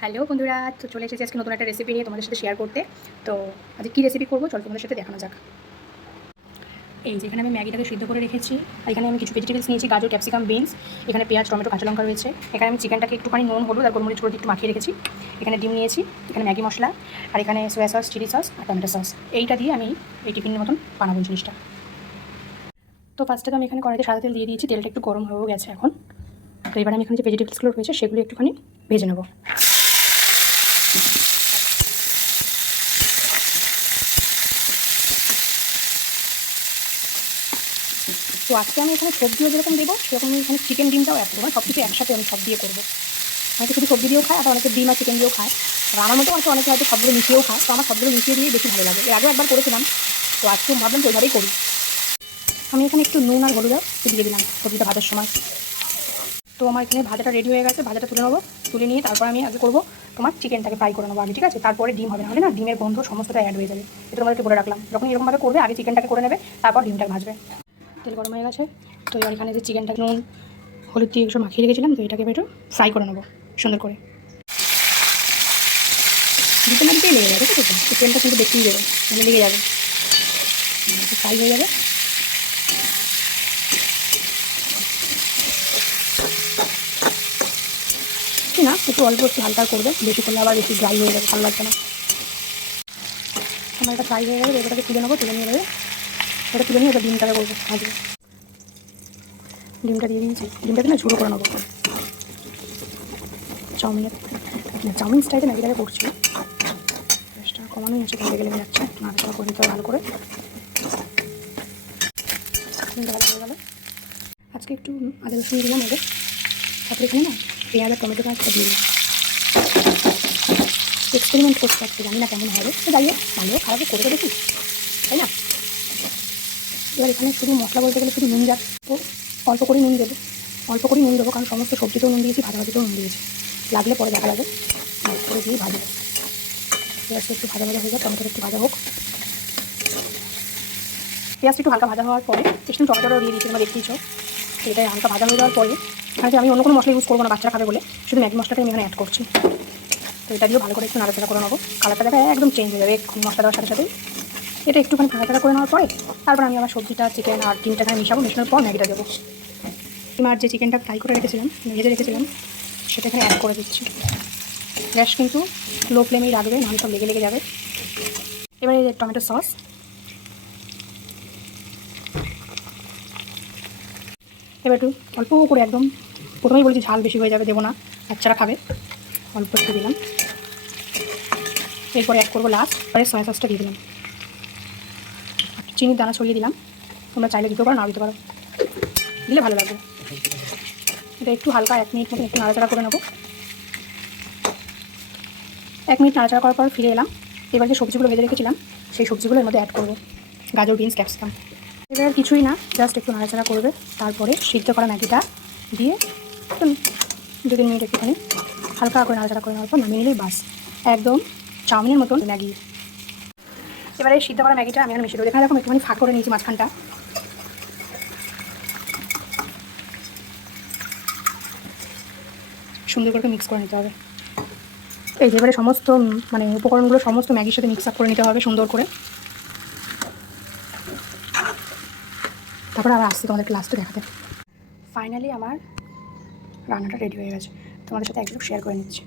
Hello বন্ধুরা, তো চলে এসেছি আজকে নতুন একটা রেসিপি নিয়ে তোমাদের সাথে শেয়ার করতে। তো আজকে কী রেসিপি করবো চলো তোমাদের সাথে দেখানো যাক। এই যেখানে আমি ম্যাগিটাকে সিদ্ধ করে রেখেছি, আর এখানে আমি কিছু ভেজিটেবলস নিয়েছি, গাজর, ক্যাপসিকাম, বিনস, এখানে পেঁয়াজ, টমেটো, কাঁচা লঙ্কা রয়েছে। এখানে আমি চিকেনটাকে একটুখানি নুন, হলুদ আর গোলমরিচ করে একটু মাখিয়ে রেখেছি। এখানে ডিম নিয়েছি, এখানে ম্যাগি মশলা, আর এখানে সোয়া সস, চিলি সস আর টমেটো সস। এইটা দিয়ে আমি এই টিফিনের মতন বানাবো জিনিসটা। তো ফার্স্টে তো আমি এখানে কড়াইতে সাদা তেল দিয়ে দিয়েছি, তেলটা একটু গরম হয়েও গেছে এখন। তো এবার আমি এখানে যে ভেজিটেবলসগুলো রয়েছে সেগুলো একটুখানি ভেজে নেবো। তো আজকে আমি এখানে সবজিও যেরকম দেবো সেরকম আমি এখানে চিকেন ডিমটাও অ্যাড করবো, সব কিছু একসাথে আমি সব দিয়ে করবো। অনেকে শুধু সবজি দিয়েও খায়, আবার অনেকে ডিম আর চিকেন দিয়েও খায়। আর আমার মতো হয়তো অনেকে হয়তো সবগুলো মিশিয়েও খায়, তো আমার সবগুলো মিশিয়ে দিয়ে বেশি ভালো লাগে। এর আগেও একবার করেছিলাম, তো আজকে ভাবলাম তো ওইভাবেই করি। আমি এখানে একটু নুন আর হলুদও দিয়ে দিলাম সবজিটা ভাজার সময়। তো আমার এখানে ভাজাটা রেডি হয়ে গেছে, ভাজাটা তুলে নেবো। তুলে নিয়ে তারপর আমি আগে করবো তোমার চিকেনটাকে ফ্রাই করে নেবো আগে, ঠিক আছে? তারপরে ডিম হবে, নাহলে না ডিমের গন্ধ সমস্তটা অ্যাড হয়ে যাবে। এটা তোমাদেরকে বলে রাখলাম, যখন এরকমভাবে করবে আগে চিকেনটাকে করে নেবে, তারপর ডিমটা ভাজবে। তেল গরম হয়ে গেছে, তো এবার এখানে যে চিকেনটা নুন হলুদ দিয়ে একটু মাখিয়ে রেখেছিলাম, তো এটাকে একটু ফ্রাই করে নেবো সুন্দর করে। দিতে না দিতেই লেগে যাবে, ঠিক আছে? তো তেলটা কিন্তু বেশিই দেবে, মানে লেগে যাবে, ফ্রাই হয়ে যাবে। না, একটু অল্প একটু হালকা করবে, বেশি করলে আবার বেশি ড্রাই হয়ে যাবে, ভালো লাগবে না। আমার এটা ফ্রাই হয়ে যাবে, এবারটাকে তুলে নেবো, তুলে নিয়ে নেবে। এটা তুলে নিয়ে এবার ডিমটাকে করবো ভাজবে। ডিমটা দিয়ে দিয়েছি, ডিমটাকে না ঝুড়ো করে নেবো চাউমিন স্টাইলে ম্যাগিটাকে করছি। গ্যাসটা কমানোই আছে, লেগে লেগে যাচ্ছে, নাড়াচাড়া করে দিতে হবে ভালো করে। ভালো হয়ে গেলো। আজকে একটু আদা রসুন দিলাম আগে, তারপরে এখানে না পেঁয়াজ আর টমেটো গাছটা দিয়ে দিলাম। এক্সপেরিমেন্ট করতে পারছি, জানি না কেমন হবে, তো যাই হোক ভালো খারাপও করে তো দেখি, তাই না? এবার এখানে শুধু মশলা বলতে গেলে শুধু নুন যা, তো অল্প করেই নুন দেবো, অল্প করেই নুন দেবো, কারণ সমস্ত সবজিতেও নুন দিয়েছি, ভাজাভাজিতেও নুন দিয়েছি। লাগলে পরে দেখা যাবে, অল্প করে দিয়ে ভাজবো। পেঁয়াজটা একটু ভাজা ভাজা হয়ে যাক, টমেটোটা একটু ভাজা হোক। পেঁয়াজটা একটু হালকা ভাজা হওয়ার পরে একটু টমেটোটাও দিয়ে দিয়েছি, তোমরা দেখতেইছো। এটাই হালকা ভাজা হয়ে যাওয়ার পরে এখানে আমি অন্য কোনো মশলা ইউজ করবো না, বাচ্চারা খাবে বলে শুধু ম্যাগি মশলাটাই আমি এখানে অ্যাড করছি। তো এটা দিয়েও ভালো করে একটু নাড়াচাড়া করে নেবো, কালারটা দেখা একদম চেঞ্জ হয়ে যাবে মশলা দেওয়ার সাথে সাথে। এটা একটুখানি নাড়াচাড়া করে নেওয়ার পরে তারপর আমি আবার সবজিটা চিকেন আর ডিমটা এখানে মিশাবো, মেশানোর পর ম্যাগিটা দেবো। আর যে চিকেনটা ফ্রাই করে রেখেছিলাম, ভেজে রেখেছিলাম, সেটা এখানে অ্যাড করে দিচ্ছি। গ্যাস কিন্তু লো ফ্লেমেই রাখবে, নাহলে সব লেগে লেগে যাবে। এবারে টমেটো সস, এবার একটু অল্প করে, একদম প্রথমেই বলেছি ঝাল বেশি হয়ে যাবে, দেবো না, বাচ্চারা খাবে, অল্প একটু দিলাম। এরপরে অ্যাড করবো লাস্ট, পরে সয়া সসটা দিয়ে দিলাম, চিনির দানা ছড়িয়ে দিলাম। তোমরা চাইলে দিতে পারো, না দিতে পারো, দিলে ভালো লাগবে। এটা একটু হালকা 1 মিনিট মতো একটু নাড়াচাড়া করে নেবো। 1 মিনিট নাড়াচাড়া করার পর ফিরে এলাম। এবার যে সবজিগুলো ভেজে রেখেছিলাম সেই সবজিগুলো এর মধ্যে অ্যাড করবো, গাজর, বিনস, ক্যাপসিকাম। এবার আর কিছুই না, জাস্ট একটু নাড়াচাড়া করবে, তারপরে সিদ্ধ করা ম্যাগিটা দিয়ে 2-3 মিনিট একটুখানি হালকা করে নাড়াচাড়া করে নেওয়ার পর নামিয়ে নিলেই বাস, একদম চাউমিনের মতন ম্যাগি। এবারে সিদ্ধ করা ম্যাগিটা আমি এখানে মিশিয়ে দেবো। এখানে দেখুন একটুখানি ফাঁক করে নিয়েছি মাঝখানটা, সুন্দর করে মিক্স করে নিতে হবে। এই যে এবারে সমস্ত মানে উপকরণগুলো সমস্ত ম্যাগির সাথে মিক্স আপ করে নিতে হবে সুন্দর করে। তারপরে আবার আসছি তোমাদেরকে লাস্টে দেখাতে। ফাইনালি আমার রান্নাটা রেডি হয়ে গেছে, তোমাদের সাথে একটু শেয়ার করে নিচ্ছি।